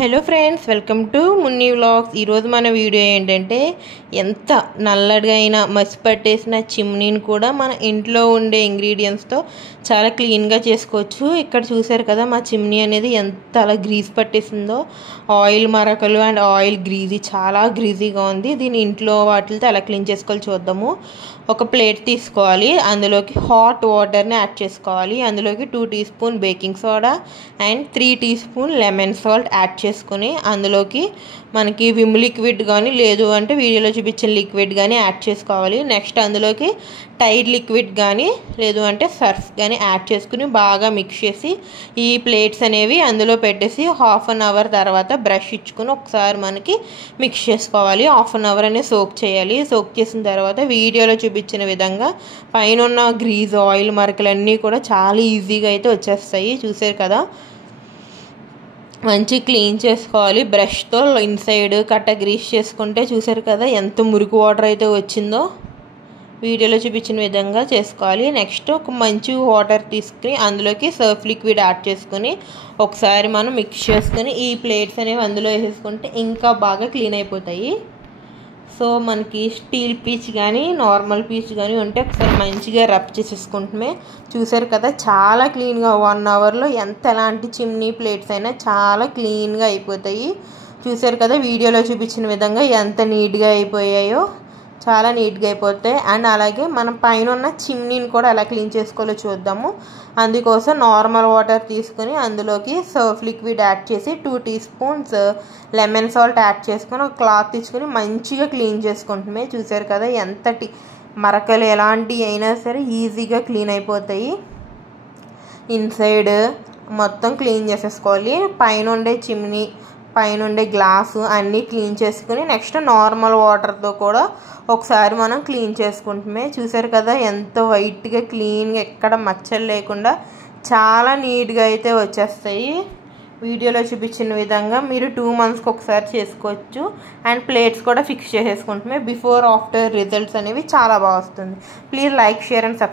Hello friends, welcome to Munni vlogs. ఈరోజు మన video ఏంటంటే ఎంత నల్లగా అయినా మసి పట్టేసిన చిమ్నీని కూడా మన ఇంట్లో ఉండే ఇంగ్రీడియంట్స్తో చాలా క్లీన్గా చేసుకోవచ్చు. ఇక్కడ చూసారు కదా, మా చిమ్నీ అనేది ఎంత అలా గ్రీజ్ పట్టేసిందో. ఆయిల్ మరకలు అండ్ ఆయిల్ చాలా గ్రీజీగా ఉంది. దీని ఇంట్లో వాటితో ఎలా క్లీన్ చేసుకోవాలి చూద్దాము. ఒక ప్లేట్ తీసుకోవాలి, అందులోకి హాట్ వాటర్ని యాడ్ చేసుకోవాలి. అందులోకి 2 teaspoon baking soda and 3 teaspoon lemon salt add చేసుకుని అందులోకి మనకి విమ్ లిక్విడ్ కానీ లేదు అంటే వీడియోలో చూపించిన లిక్విడ్ కానీ యాడ్ చేసుకోవాలి. నెక్స్ట్ అందులోకి టైడ్ లిక్విడ్ కానీ లేదు అంటే సర్ఫ్ కానీ యాడ్ చేసుకుని బాగా మిక్స్ చేసి ఈ ప్లేట్స్ అనేవి అందులో పెట్టేసి హాఫ్ అన్ అవర్ తర్వాత బ్రష్ ఇచ్చుకుని ఒకసారి మనకి మిక్స్ చేసుకోవాలి. హాఫ్ అన్ అవర్ అనేది సోక్ చేయాలి. సోక్ చేసిన తర్వాత వీడియోలో చూపించిన విధంగా పైన ఉన్న గ్రీజ్ ఆయిల్ మరకలన్నీ కూడా చాలా ఈజీగా అయితే వచ్చేస్తాయి. చూసారు కదా, మంచి క్లీన్ చేసుకోవాలి. బ్రష్తో ఇన్సైడ్ కట్ట గ్రీస్ చేసుకుంటే చూసారు కదా ఎంత మురికి వాటర్ అయితే వచ్చిందో. వీడియోలో చూపించిన విధంగా చేసుకోవాలి. నెక్స్ట్ ఒక మంచి వాటర్ తీసుకుని అందులోకి సర్ఫ్ లిక్విడ్ యాడ్ చేసుకుని ఒకసారి మనం మిక్స్ చేసుకుని ఈ ప్లేట్స్ అనేవి అందులో వేసేసుకుంటే ఇంకా బాగా క్లీన్ అయిపోతాయి. సో మనకి స్టీల్ పీచ్ కానీ నార్మల్ పీచ్ కానీ ఉంటే ఒకసారి మంచిగా రబ్ చేసేసుకుంటుమే. చూసారు కదా, చాలా క్లీన్గా 1 అవర్లో ఎలాంటి చిమ్నీ ప్లేట్స్ అయినా చాలా క్లీన్గా అయిపోతాయి. చూసారు కదా, వీడియోలో చూపించిన విధంగా ఎంత నీట్గా అయిపోయాయో. చాలా నీట్గా అయిపోతాయి. అండ్ అలాగే మనం పైన ఉన్న చిమ్నీని కూడా ఎలా క్లీన్ చేసుకోవాలో చూద్దాము. అందుకోసం నార్మల్ వాటర్ తీసుకొని అందులోకి సర్ఫ్ లిక్విడ్ యాడ్ చేసి 2 teaspoons lemon salt add చేసుకొని ఒక క్లాత్ తీసుకొని మంచిగా క్లీన్ చేసుకుంటున్నాయి. చూసారు కదా, ఎంతటి మరకలు ఎలాంటివి అయినా సరే ఈజీగా క్లీన్ అయిపోతాయి. ఇన్సైడ్ మొత్తం క్లీన్ చేసేసుకోవాలి. పైన ఉండే చిమ్నీ, పైన ఉండే గ్లాసు అన్నీ క్లీన్ చేసుకుని నెక్స్ట్ నార్మల్ వాటర్తో కూడా ఒకసారి మనం క్లీన్ చేసుకుంటున్నామే. చూసారు కదా, ఎంత వైట్గా క్లీన్గా ఎక్కడ మచ్చలు లేకుండా చాలా నీట్గా అయితే వచ్చేస్తాయి. వీడియోలో చూపించిన విధంగా మీరు 2 మంత్స్కి ఒకసారి చేసుకోవచ్చు. అండ్ ప్లేట్స్ కూడా ఫిక్స్ చేసేసుకుంటున్నాయి. బిఫోర్ ఆఫ్టర్ రిజల్ట్స్ అనేవి చాలా బాగా వస్తుంది. Please like, share and subscribe.